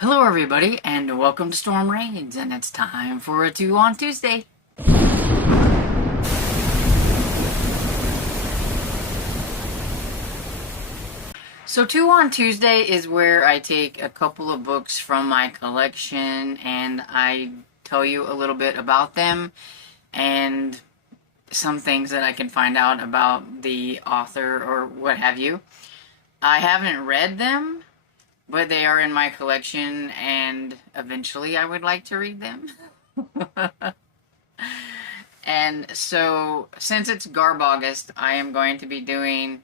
Hello everybody, and welcome to Storm Rains, and it's time for a 2 on Tuesday. So 2 on Tuesday is where I take a couple of books from my collection and I tell you a little bit about them and some things that I can find out about the author or what have you. I haven't read them, but they are in my collection, and eventually I would like to read them. And so, since it's Garbaugust, I am going to be doing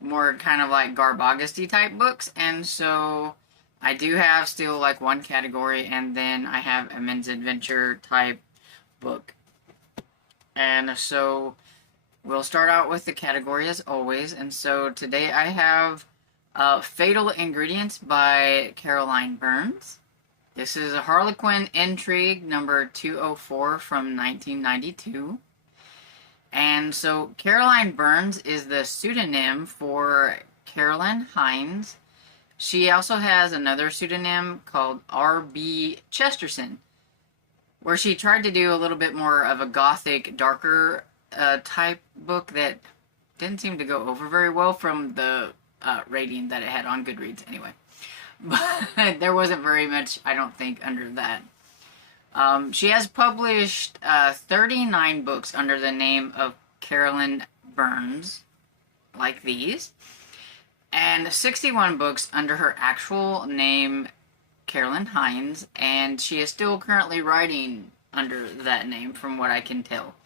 more kind of like Garbaugusty type books, and so I do have still like one category, and then I have a men's adventure type book. And so, we'll start out with the category as always, and so today I have Fatal Ingredients by Caroline Burns. This is a Harlequin Intrigue number 204 from 1992. And so Caroline Burns is the pseudonym for Carolyn Hines. She also has another pseudonym called R.B. Chesterton, where she tried to do a little bit more of a gothic, darker type book that didn't seem to go over very well from the rating that it had on Goodreads anyway. But there wasn't very much, I don't think, under that. She has published 39 books under the name of Carolyn Burns, like these, and 61 books under her actual name, Carolyn Hines, and she is still currently writing under that name from what I can tell.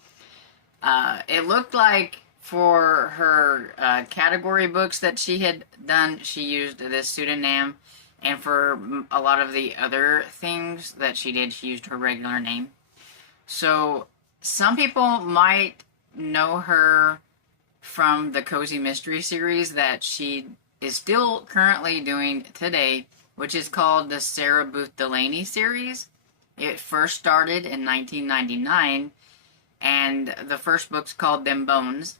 It looked like for her category books that she had done, she used this pseudonym, and for a lot of the other things that she did, she used her regular name. So some people might know her from the Cozy Mystery series that she is still currently doing today, which is called the Sarah Booth Delaney series. It first started in 1999, and the first book's called Them Bones.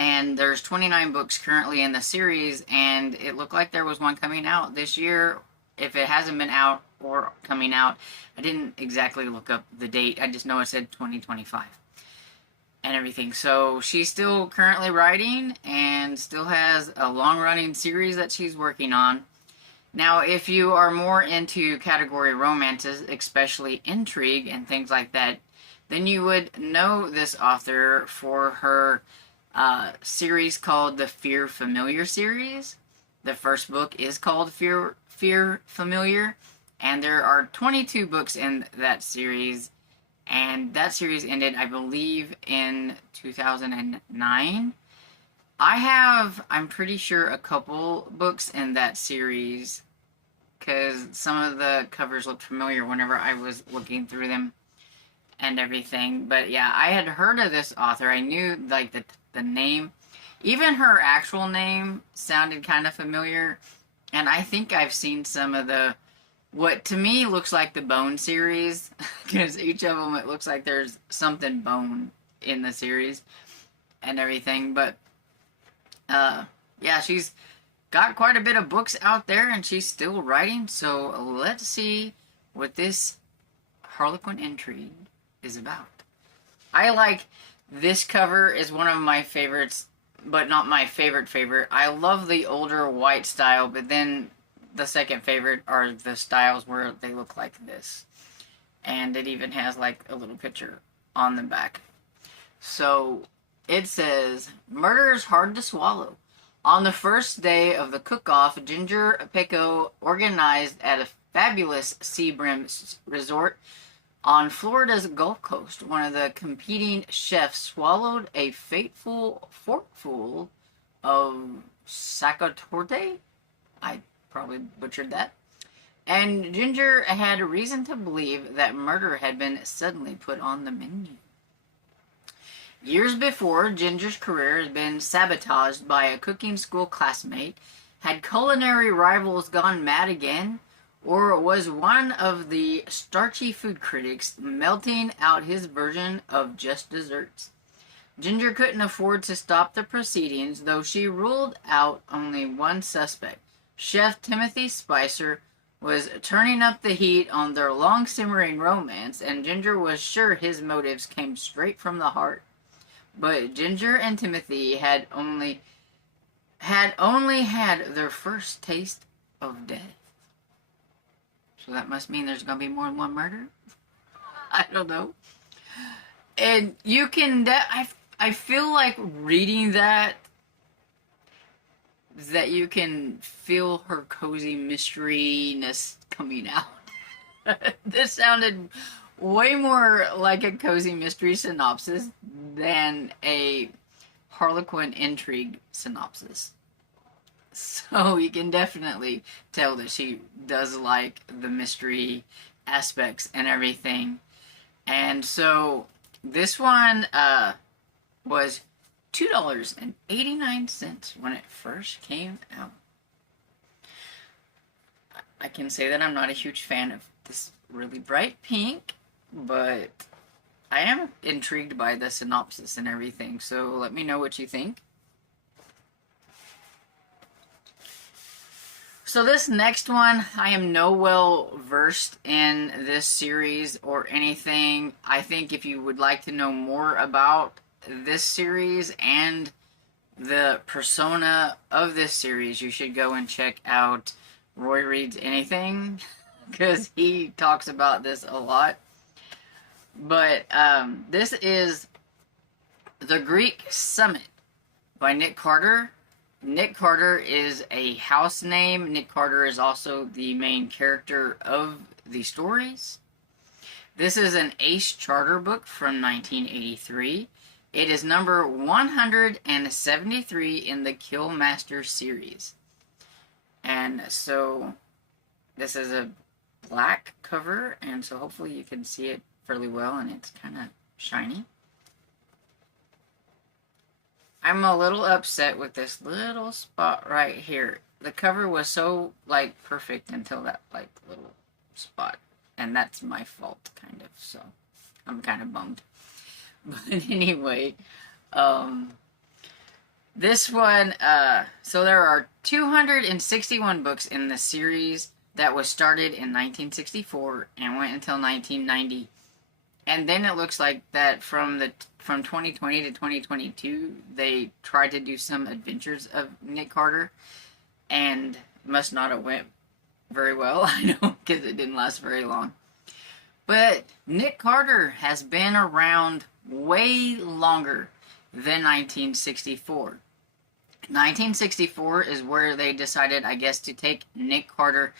And there's 29 books currently in the series, and it looked like there was one coming out this year. If it hasn't been out or coming out, I didn't exactly look up the date. I just know it said 2025 and everything. So she's still currently writing and still has a long-running series that she's working on. Now, if you are more into category romances, especially intrigue and things like that, then you would know this author for her series called the Fear Familiar series. The first book is called Fear Familiar, and there are 22 books in that series, and that series ended, I believe, in 2009. I'm pretty sure, a couple books in that series, because some of the covers looked familiar whenever I was looking through them and everything. But yeah, I had heard of this author. I knew like the name. Even her actual name sounded kind of familiar, and I think I've seen some of the what to me looks like the Bone series, because each of them it looks like there's something bone in the series and everything. But yeah, she's got quite a bit of books out there and she's still writing. So let's see what this Harlequin Intrigue is about. I like this cover, is one of my favorites, but not my favorite. I love the older white style, but then the second favorite are the styles where they look like this. And it even has like a little picture on the back. So it says, "Murder is hard to swallow. On the first day of the cook-off, Ginger Pico, organized at a fabulous sea-brim resort on Florida's Gulf Coast, one of the competing chefs swallowed a fateful forkful of sacatorte. I probably butchered that. And Ginger had reason to believe that murder had been suddenly put on the menu. Years before, Ginger's career had been sabotaged by a cooking school classmate. Had culinary rivals gone mad again? Or was one of the starchy food critics melting out his version of just desserts? Ginger couldn't afford to stop the proceedings, though she ruled out only one suspect, Chef Timothy Spicer, was turning up the heat on their long simmering romance, and Ginger was sure his motives came straight from the heart. But Ginger and Timothy had only had their first taste of death. So that must mean there's gonna be more than one murder? I don't know. And you can, I feel like reading that you can feel her cozy mysteryness coming out. This sounded way more like a cozy mystery synopsis than a harlequin intrigue synopsis. So you can definitely tell that she does like the mystery aspects and everything. And so this one was $2.89 when it first came out. I can say that I'm not a huge fan of this really bright pink, but I am intrigued by the synopsis and everything, so let me know what you think. So this next one, I am no well versed in this series or anything. I think if you would like to know more about this series and the persona of this series, you should go and check out Roy Reads Anything, because he talks about this a lot. But this is The Greek Summit by Nick Carter. Nick Carter is a house name. Nick Carter is also the main character of the stories. This is an Ace Charter book from 1983. It is number 173 in the Killmaster series. And so this is a black cover, and so hopefully you can see it fairly well, and it's kind of shiny. I'm a little upset with this little spot right here. The cover was so, like, perfect until that, like, little spot. And that's my fault, kind of, so I'm kind of bummed. But anyway, this one, so there are 261 books in the series that was started in 1964 and went until 1990. And then it looks like that from 2020 to 2022, they tried to do some adventures of Nick Carter, and must not have went very well, I know, because it didn't last very long. But Nick Carter has been around way longer than 1964. 1964 is where they decided, I guess, to take Nick Carter,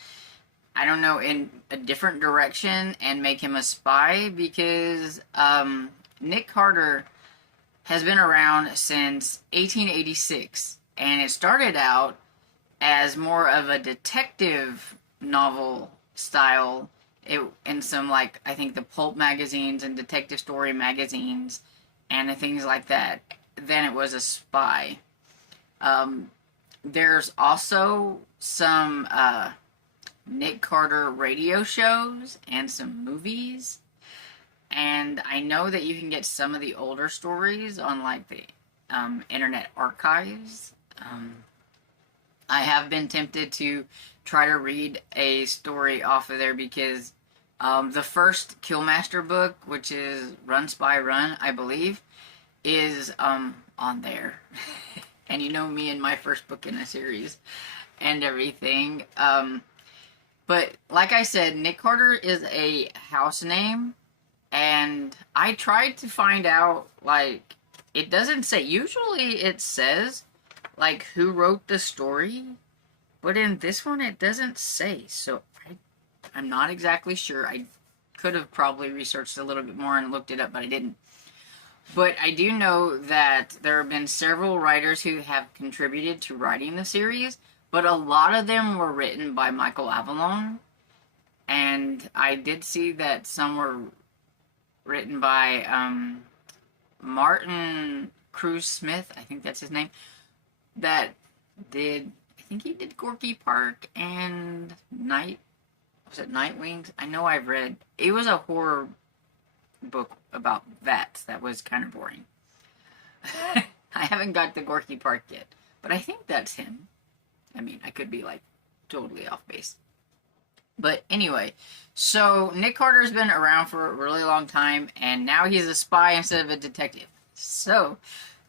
I don't know, in a different direction and make him a spy, because Nick Carter has been around since 1886, and it started out as more of a detective novel style in some, like, I think the pulp magazines and detective story magazines and things like that. Then it was a spy. There's also some Nick Carter radio shows and some movies. And I know that you can get some of the older stories on, like, the Internet Archives. I have been tempted to try to read a story off of there, because the first Killmaster book, which is Run Spy Run, I believe, is on there. And you know me and my first book in a series and everything. But like I said, Nick Carter is a house name. And I tried to find out, like, it doesn't say, usually it says, like, who wrote the story, but in this one it doesn't say, so I'm not exactly sure. I could have probably researched a little bit more and looked it up, but I didn't. But I do know that there have been several writers who have contributed to writing the series, but a lot of them were written by Michael Avallone, and I did see that some were written by Martin Cruz Smith, I think that's his name, that did, I think he did Gorky Park and was it Nightwings? I know I've read, it was a horror book about vats that was kind of boring. I haven't got to Gorky Park yet, but I think that's him. I mean, I could be, like, totally off base. But anyway, so Nick Carter's been around for a really long time, and now he's a spy instead of a detective. So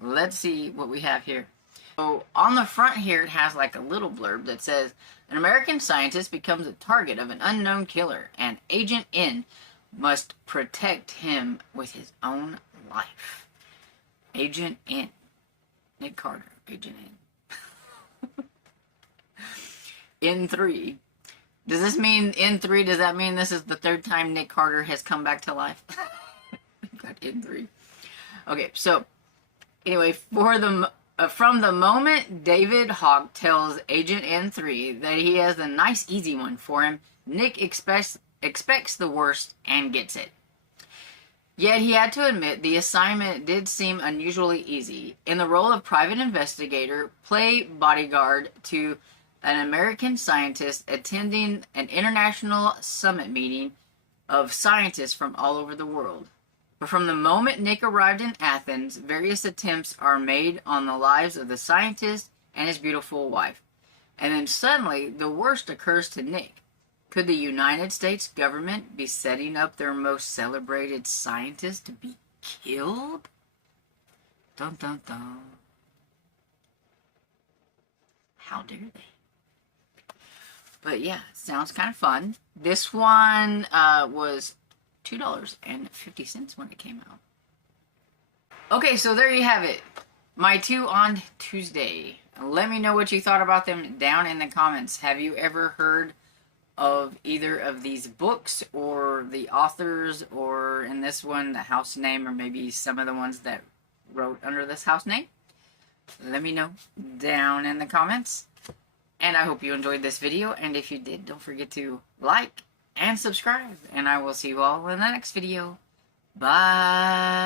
let's see what we have here. So on the front here, it has like a little blurb that says, an American scientist becomes a target of an unknown killer, and Agent N must protect him with his own life. Agent N. Nick Carter, Agent N. N3. Does this mean N3? Does that mean this is the third time Nick Carter has come back to life? Got N3. Okay, so anyway, from the moment David Hawk tells Agent N3 that he has a nice easy one for him, Nick expects the worst and gets it. Yet he had to admit the assignment did seem unusually easy. In the role of private investigator, play bodyguard to an American scientist attending an international summit meeting of scientists from all over the world. But from the moment Nick arrived in Athens, various attempts are made on the lives of the scientist and his beautiful wife. And then suddenly, the worst occurs to Nick. Could the United States government be setting up their most celebrated scientist to be killed? Dun dun dun. How dare they? But yeah, sounds kind of fun. This one was $2.50 when it came out. Okay, so there you have it. My 2 on Tuesday. Let me know what you thought about them down in the comments. Have you ever heard of either of these books, or the authors, or in this one, the house name, or maybe some of the ones that wrote under this house name? Let me know down in the comments. And I hope you enjoyed this video, and if you did, don't forget to like and subscribe, and I will see you all in the next video. Bye!